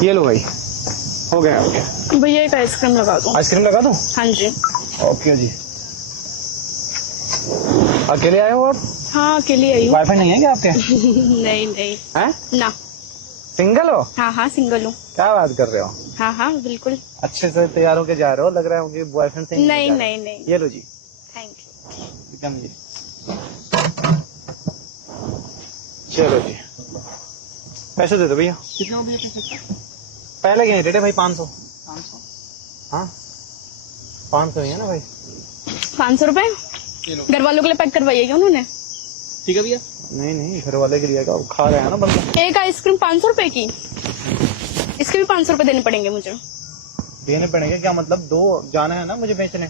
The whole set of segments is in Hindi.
ये लो भाई, हो गया आपके। भैया एक आइसक्रीम लगा दो। आइसक्रीम लगा दूं? हाँ जी। ओके जी। अकेले आए हो आप? हाँ अकेली आई हूँ। वाईफाई नहीं है क्या आपके? नहीं नहीं हैं? ना। सिंगल हो? हाँ हाँ सिंगल हूँ। क्या बात कर रहे हो? हाँ हाँ बिल्कुल। अच्छे से तैयार होके जा रहे हो, लग रहा है मुझे बॉयफ्रेंड से ही नहीं जा रहे नहीं हो। नहीं। ये लो जी, थैंक यू। एकदम ये। चलो जी, पैसे दे दो भैया। कितना हो भैया पैसे? पहले क्या रेट है भाई? 500। 500। हाँ 500 ही है ना भाई? 500 रुपए घर वालों के लिए पैक करवाइए क्या उन्होंने? ठीक है भैया। नहीं नहीं, घर वाले के लिए खा रहे हैं ना बंदा। एक आइसक्रीम 500 रुपए की, इसके भी 500 रुपए देने पड़ेंगे मुझे। देने पड़ेंगे क्या मतलब? दो जाना है ना मुझे बेचने।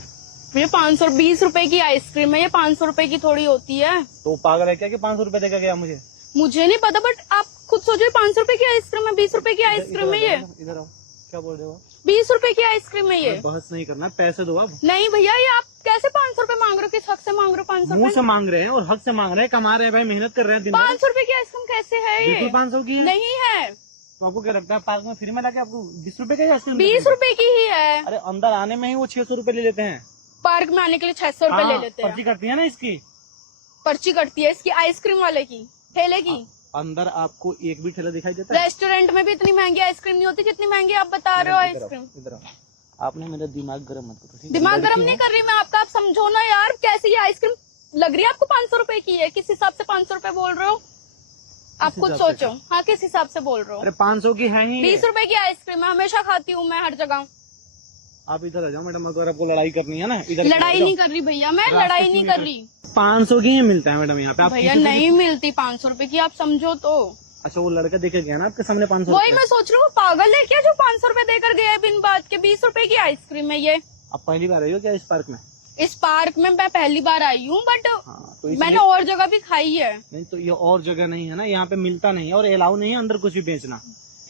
मुझे 520 रुपए की आइसक्रीम है, ये 500 रुपए की थोड़ी होती है। तो पागल है क्या कि 500 रुपए देगा क्या मुझे? मुझे नहीं पता, बट आप खुद सोचिए 500 रुपए की आइसक्रीम है, 20 रुपए की आइसक्रीम है ये। इधर आओ, क्या बोल रहे हो? 20 रुपए की आइसक्रीम है ये। बहस नहीं करना, पैसे दो आप। नहीं भैया, ये आप कैसे 500 रुपए मांग रहे हो? किस हक से मांग रहे हो 500 मुंह रुपए? से मांग रहे हैं और हक से मांग रहे हैं, कमा रहे हैं भाई, मेहनत कर रहे हैं दिन भर। 500 रुपए की आइसक्रीम कैसे है ये? बिल्कुल 500 की है। नहीं है। तो आपको क्या लगता है पार्क में फ्री में लाके आपको 20 रुपए का आइसक्रीम? 20 रुपए की ही है। अरे अंदर आने में ही वो 600 रुपए ले लेते हैं। पार्क में आने के लिए 600 रुपए ले लेते पर्ची हैं। कटती है ना इसकी। पर्ची कटती है इसकी आइसक्रीम वाले की, ठेले की। अंदर आपको एक भी ठेला दिखाई देता है? रेस्टोरेंट में भी इतनी महंगी आइसक्रीम नहीं होती जितनी महंगी आप बता रहे हो आइसक्रीम। इधर आओ, आपने मेरा दिमाग गर्म मत करो, ठीक है? दिमाग गर्म लड़की नहीं हो। कर रही मैं आपका, आप समझो ना यार, कैसी ये आइसक्रीम लग रही है आपको 500 रुपए की है? किस हिसाब से 500 रुपए बोल रहे हो आप? खुद हिसाब से सोचो। हाँ किस हिसाब से बोल रहे हो? अरे 500 की है ही। 20 रुपए की आइसक्रीम है, हमेशा खाती हूँ मैं हर जगह। आप इधर आ जाओ मैडम, अगर आपको लड़ाई करनी है ना इधर। लड़ाई नहीं कर रही भैया, मैं लड़ाई नहीं कर रही। 500 की ही मिलता है मैडम यहाँ पे। आप भैया किसी से नहीं मिलती 500 रुपए की, आप समझो तो। अच्छा वो लड़का देखे गया ना आपके सामने 500 वही मैं सोच रही हूँ, पागल है क्या जो 500 रुपए देकर गया है बिन बात के? 20 रुपए की आइसक्रीम है ये। आप पहली बार आई हो क्या इस पार्क में? इस पार्क में मैं पहली बार आई हूँ, बट हाँ, तो मैंने और जगह भी खाई है। नहीं तो ये और जगह नहीं है ना, यहाँ पे मिलता नहीं है और अलाउ नहीं है अंदर कुछ भी बेचना।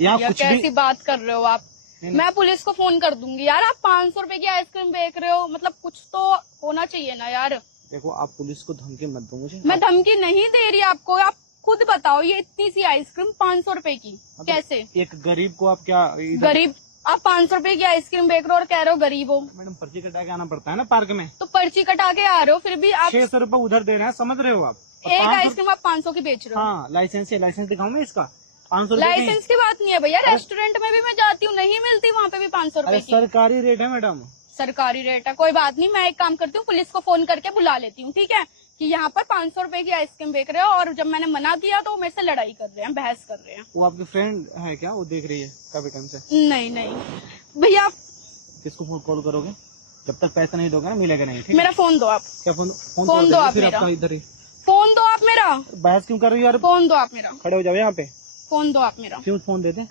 यहाँ यार कुछ कैसी भी। बात कर रहे हो आप? मैं पुलिस को फोन कर दूंगी यार। आप 500 रुपए की आइसक्रीम बेच रहे हो, मतलब कुछ तो होना चाहिए ना यार। देखो आप पुलिस को धमकी मत दो मुझे। मैं धमकी नहीं दे रही आपको, आप खुद बताओ ये इतनी सी आइसक्रीम 500 रुपए की कैसे? एक गरीब को आप क्या गरीब? आप 500 रुपए की आइसक्रीम बेच रहे हो और कह रहे हो गरीब हो? मैडम पर्ची कटा के आना पड़ता है ना पार्क में। तो पर्ची कटा के आ रहे हो, फिर भी आप 600 रुपए उधर दे रहे हैं, समझ रहे हो आप? और एक 500 आइसक्रीम आप 500 की बेच रहे हो? हाँ लाइसेंस है, लाइसेंस दिखाऊं मैं इसका? 500 रुपए लाइसेंस की बात नहीं है भैया, रेस्टोरेंट में भी मैं जाती हूँ, नहीं मिलती वहाँ पे भी 500 अरे रुपए की। सरकारी रेट है मैडम। सरकारी रेट है, कोई बात नहीं, मैं एक काम करती हूँ, पुलिस को फोन करके बुला लेती हूँ, ठीक है? कि यहाँ पर 500 रुपए की आइसक्रीम बेच रहे हो, और जब मैंने मना किया तो वो मेरे से लड़ाई कर रहे हैं, बहस कर रहे हैं। वो आपकी फ्रेंड है क्या? वो देख रही है काफी टाइम से? नहीं नहीं भैया, आप किसको फोन कॉल करोगे? जब तक पैसा नहीं दोगे ना मिलेगा नहीं, ठीक है? मेरा फोन दो आप। क्या फोन? फोन तोड़ दो देंगे आप फिर मेरा। आपका इधर ही। फोन दो आप मेरा। बहस क्यों कर रही हो यार? फोन दो आप मेरा। खड़े हो जाओ यहाँ पे। फोन दो आप मेरा। क्यों फोन देते?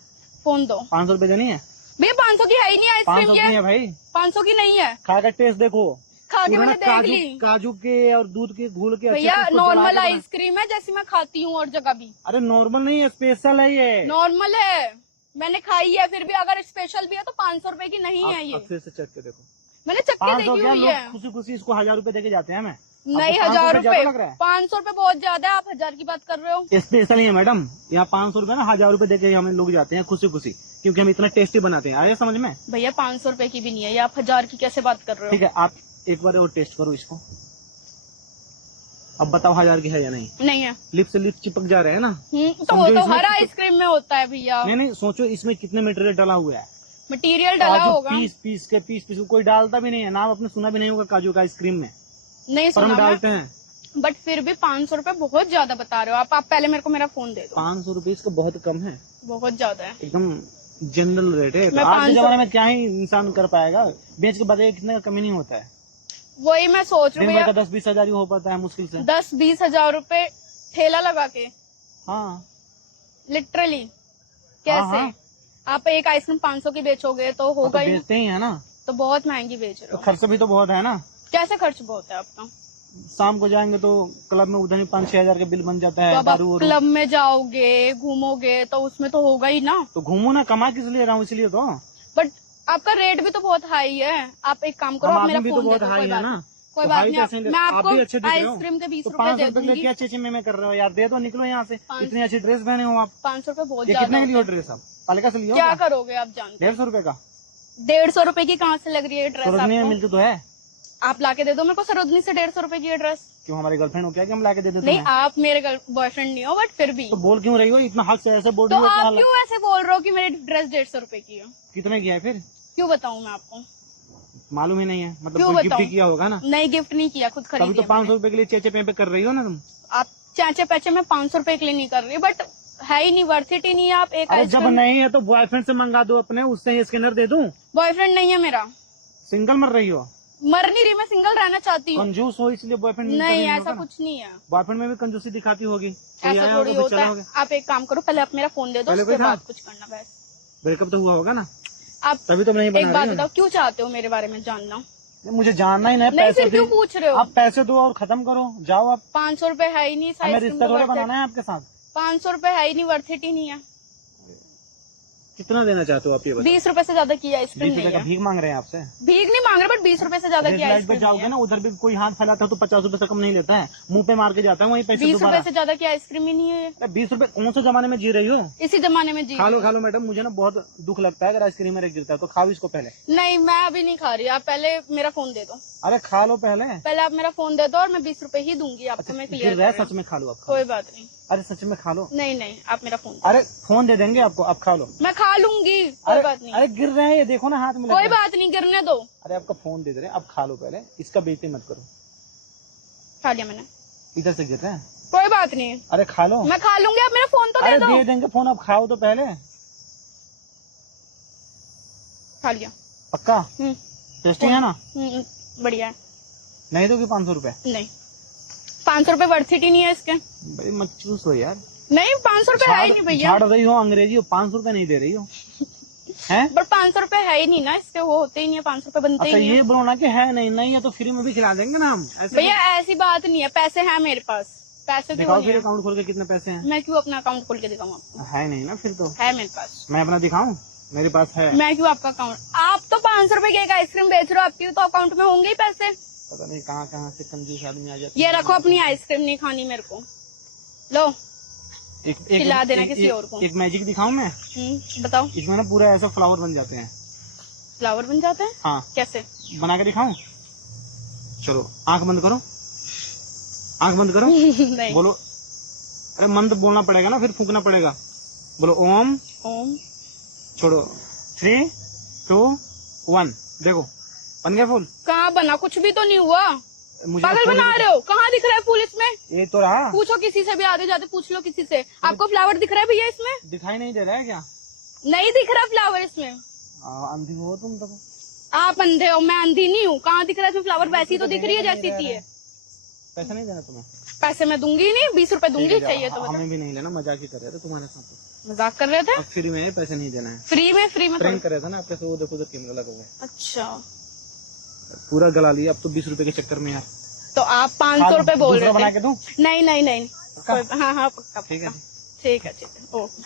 फोन दो। 500 रुपए देनी है? भैया 500 की है ही नहीं 500 आइसक्रीम की है ये। भाई। 500 की नहीं है। खा कर टेस्ट देखो। खा के पूरा मैंने ना देख काजू ली। काजू के और दूध के घोल के अच्छे भैया से उसको जला नॉर्मल के बना- आइसक्रीम है जैसी मैं खाती हूँ और जगह भी। अरे नॉर्मल नहीं है, स्पेशल है ये। नॉर्मल है, मैंने खाई है, फिर भी अगर स्पेशल भी है तो 500 रुपए की नहीं है आप ये। फिर से चेक के देखो। मैंने चक्के 500 देखी क्या हुई लोग है। खुशी खुशी इसको 1000 रुपए देके जाते हैं। मैं नहीं, आपको 1000 500 ज्यादा लग रुपए? रहा है? 500 रुपए बहुत ज्यादा है, आप 1000 की बात कर रहे हो? स्पेशल ही है मैडम, यहाँ 500 रुपए ना 1000 रुपए देके हमें लोग जाते हैं खुशी खुशी, क्योंकि हम इतना टेस्टी बनाते हैं। आया समझ में? भैया 500 रुपए की भी नहीं है ये, आप 1000 की कैसे बात कर रहे ठीक हो? है, आप एक बार और टेस्ट करो इसको। अब बताओ 1000 की है या नहीं? नहीं है। लिप से लिप चिपक जा रहे हैं ना। तो वो समझो तो इसमें हर आइसक्रीम में होता है भैया। नहीं नहीं, सोचो इसमें कितने मटेरियल डाला हुआ है। मटेरियल डाला काजू होगा। पीस पीस कोई डालता भी नहीं है। नाम आपने सुना भी नहीं होगा काजू का आइसक्रीम में, नहीं पर हम सुना डालते मैं, हैं। बट फिर भी 500 रुपए बहुत ज्यादा बता रहे हो आप पहले मेरे को मेरा फोन दे दो। 500 रुपए इसका बहुत कम है, बहुत ज्यादा है। एकदम जनरल रेट है। तो मैं आज के 500 जमाने में क्या ही इंसान कर पाएगा? बेच के बताइए कितने का कमी नहीं होता है। वही मैं सोच रही दिन हूँ भर भैया, का 10-20 हजार ही हो पाता है मुश्किल से। 10-20 हजार रुपए ठेला लगा के, हाँ लिटरली हाँ, कैसे? हाँ। आप एक आइसक्रीम 500 की बेचोगे तो तो होगा ही ना। बेचते ही है ना, तो बहुत महंगी बेच रहे तो हो। खर्च भी तो बहुत है ना। कैसे खर्च बहुत है आपका? शाम को जाएंगे तो क्लब में उधर ही 5-6 हजार का बिल बन जाता तो है। अब आप दारू क्लब में जाओगे घूमोगे तो उसमें तो होगा ही ना। तो घूमो ना, कमा किस लिए रहा हूँ इसलिए तो। बट आपका रेट भी तो बहुत हाई है। आप एक काम करो, हम आप मेरा आदमी भी तो फोन दे बहुत दो, हाई है ना। कोई तो बात हाई नहीं। कैसे मैं आप भी अच्छे आपको दिख रहे हो। आइसक्रीम के 20 तो रुपए 500 दे रुपए दूंगी। लेके अच्छे में कर रहे हो यार। दे दो, निकलो यहाँ से। इतनी अच्छी ड्रेस पहने हो आप। 500 रुपए बहुत ये ज्यादा कितने की ली हो होते हैं। ड्रेस आप? पालिका से लियो क्या करोगे आप जानते 150 रुपए का 150 रुपए की कहाँ से लग रही है ड्रेस सरोजनी में आपको? मिलती तो है। आप लाके दे दो मेरे को सरोजनी से 150 रुपए की ड्रेस। क्यों हमारे गर्लफ्रेंड हो क्या कि हम लाके दे देते नहीं हैं? आप मेरे बॉयफ्रेंड नहीं हो बट फिर भी तो बोल क्यों रही हो इतना हक से ऐसे बोल तो रही हो क्या आप हाल है? क्यों ऐसे बोल रहे हो कि मेरी ड्रेस 150 रुपए की है? कितने किया है फिर? क्यों बताऊं मैं आपको? मालूम ही नहीं है मतलब क्यों कोई गिफ्ट बताऊं? ही किया होगा ना। नहीं गिफ्ट नहीं किया, खुद तभी खरीदी तो है 500 मैंने। रुपए के लिए चेचे पे कर रही हो ना तुम। आप चाचे पैचे में 500 रुपए के लिए नहीं कर रही बट है ही नहीं, वर्थ इट ही नहीं है। आप एक अरे जब आइसक्रीम नहीं है तो बॉयफ्रेंड से मंगा दो अपने, उससे ही स्कैनर दे दूं। बॉयफ्रेंड नहीं है मेरा, सिंगल मर रही हो, मर नहीं रही, मैं सिंगल रहना चाहती हूँ। कंजूस हो इसलिए बॉयफ्रेंड नहीं ऐसा कुछ नहीं है, बॉयफ्रेंड में भी कंजूसी दिखाती होगी। कोई ऐसा आया थोड़ी होगा तो होता चला है। आप एक काम करो, पहले आप मेरा फोन दे दो, पहले उसके कोई था? बाद कुछ करना बस। ब्रेकअप तो हुआ होगा ना, आप तभी तो नहीं एक बना बात रही हो। बताओ, क्यों चाहते हो मेरे बारे में जानना? नहीं, मुझे जानना ही नहीं, नहीं पैसे फिर क्यों दो। पूछ रहे हो? आप पैसे दो और खत्म करो, जाओ आप। 500 रुपए है ही नहीं, हमें रिश्ता थोड़ा बनाना है आपके साथ। 500 रुपए है ही नहीं, वर्थ इट ही नहीं है। कितना देना चाहते हो आप ये बताओ? 20 रुपए से ज्यादा की आइसक्रीम 20 रुपए नहीं का है। भीख मांग रहे हैं आपसे? भीख नहीं मांग रहे बट 20 रुपए से ज्यादा की रेड लाइट पे आइसक्रीम जाओगे नहीं ना, उधर भी कोई हाथ फैलाता है तो 50 रुपए से कम नहीं लेता है, मुंह पे मार के जाता है वहीं है। पैसे 20 दोबारा। रुपए से ज्यादा की आइसक्रीम ही नहीं है। 20 रुपए कौन से जमाने में जी रही हो? इसी जमाने में जी खा लो मैडम, मुझे ना बहुत दुख लगता है अगर आइसक्रीम में गिरता है तो खाओ इसको पहले। नहीं मैं अभी नहीं खा रही, आप पहले मेरा फोन दे दो। अरे खा लो पहले। पहले आप मेरा फोन दे दो और मैं 20 रुपए ही दूंगी आपको, मैं गिर क्लियर रहा है सच में, खा लो आप। खा लो। कोई बात नहीं। अरे सच में खा लो। नहीं नहीं आप मेरा फोन दो। अरे फोन दे देंगे आपको, आप खा लो। मैं खा लूंगी, कोई अरे बात नहीं। अरे गिर रहे हैं ये देखो ना हाथ में लग कोई रहा है। बात नहीं, गिरने दो। अरे आपका फोन दे दे रहे हैं, आप खा लो पहले, इसका बेइज्जती मत करो। खा लिया मैंने, इधर से गिर रहे हैं। कोई बात नहीं, अरे खा लो। मैं खा लूंगी, आप मेरा फोन तो दे अरे दो। दे देंगे फोन, आप खाओ तो पहले। खा लिया। पक्का? हम्म, टेस्टी है ना? बढ़िया है। नहीं दोगे 500 रुपए? नहीं 500 रुपए वर्थ इट ही नहीं है इसके। भाई मत चूस हो यार। नहीं 500 रुपए है ही नहीं भैया, झाड़ रही हो अंग्रेजी हो, 500 रुपए नहीं दे रही हो हैं? बट 500 रुपए है ही नहीं ना इसके, वो होते ही नहीं है, 500 रुपए बनते अच्छा ही नहीं ये है। बोलो ना कि है नहीं, नहीं है तो फ्री में भी खिला देंगे ना हम। ऐसे भैया ऐसी बात नहीं है, पैसे हैं मेरे पास, पैसे क्यों दिखाओ नहीं फिर है? अकाउंट खोल के कितने पैसे हैं। मैं क्यों अपना अकाउंट खोल के दिखाऊं आपको? है नहीं ना फिर तो। है मेरे पास। मैं अपना दिखाऊं? मेरे पास है। मैं क्यों आपका अकाउंट? आप तो 500 रुपए की एक आइसक्रीम बेच रहे हो, आपके तो अकाउंट में होंगे ही पैसे। पता नहीं कहाँ से कंजूस आदमी आ जाते ये रखो, अपनी आइसक्रीम नहीं खानी मेरे को, लो एक खिला देना किसी और को। एक मैजिक दिखाऊं मैं? बताओ। इसमें ना पूरा ऐसा फ्लावर बन जाते हैं। फ्लावर बन जाते हैं? हाँ कैसे? बना के दिखाऊं? चलो आंख बंद करो, आंख बंद करो। नहीं। बोलो, अरे मंत्र बोलना पड़ेगा ना, फिर फूकना पड़ेगा। बोलो ओम। ओम। छोड़ो, 3 2 1 देखो बन गया फूल। कहाँ बना? कुछ भी तो नहीं हुआ, मुझे पागल फूल- बना रहे हो। कहाँ दिख रहा है फूल इसमें? ये तो रहा। पूछो किसी से भी, आते जाते पूछ लो किसी से। आपको फ्लावर दिख रहा है भैया इसमें? दिखाई नहीं दे रहा है क्या? नहीं दिख रहा फ्लावर इसमें। अंधी हो तुम तो। आप अंधे हो, मैं अंधी नहीं हूँ। कहाँ दिख रहा है इसमें फ्लावर? वैसी तो दिख रही है जैसी थी है। पैसा नहीं देना तुम्हें? पैसे मैं दूंगी नहीं, 20 रुपए दूंगी, चाहिए तो बताओ। हमें भी नहीं लेना, मजाक ही कर रहे थे तुम्हारे साथ। मजाक कर रहे थे? अब फ्री में पैसे नहीं देना है। फ्री में प्रैंक थोड़ी। कर रहे थे ना आपके, वो देखो उधर कैमरा लगा हुआ है। अच्छा पूरा गला लिया अब तो 20 रुपए के चक्कर में यार। तो आप 500 रुपए बोल दूसरा रहे बना थे? के दूं? नहीं नहीं नहीं, हाँ हाँ पक्का ठीक है। पक्का। ठीक है ओके।